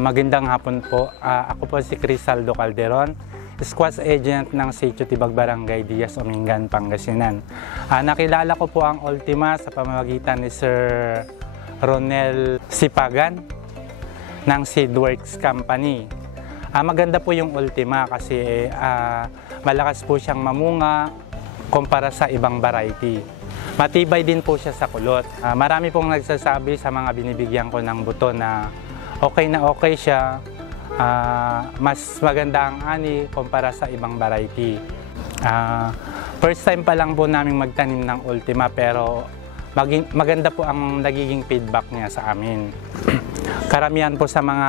Magandang hapon po. Ako po si Crisaldo Calderon, Squash Agent ng Sitio Tibag Barangay Diaz, Umingan, Pangasinan. Nakilala ko po ang Ultima sa pamamagitan ni Sir Ronel Sipagan ng Seedworks Company. Maganda po yung Ultima kasi malakas po siyang mamunga kumpara sa ibang variety. Matibay din po siya sa kulot. Marami pong nagsasabi sa mga binibigyan ko ng buto na okay siya, mas maganda ang ani kumpara sa ibang variety. First time pa lang po namin magtanim ng Ultima pero maganda po ang nagiging feedback niya sa amin. Karamihan po sa mga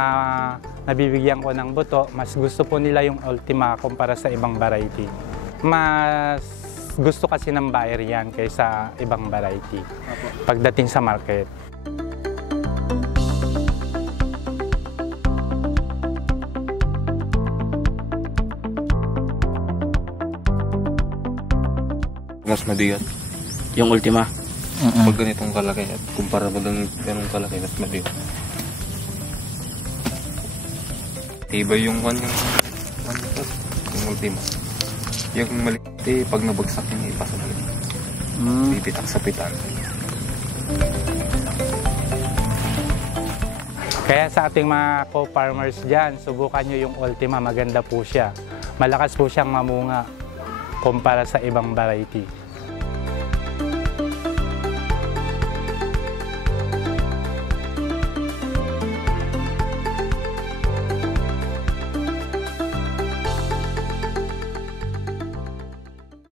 nabibigyan ko ng buto, mas gusto po nila yung Ultima kumpara sa ibang variety. Mas gusto kasi ng buyer yan kaysa ibang variety pagdating sa market. Mas mabigat. Yung Ultima? Pag ganitong kalaki at kumpara pag ganitong kalaki, mas mabigat. Tibay yung yung Ultima. Yung maliit, pag nabagsak yung ipasa na bibitak sa pitan. Kaya sa ating mga co-farmers dyan, subukan nyo yung Ultima, maganda po siya. Malakas po siyang mamunga kumpara sa ibang variety.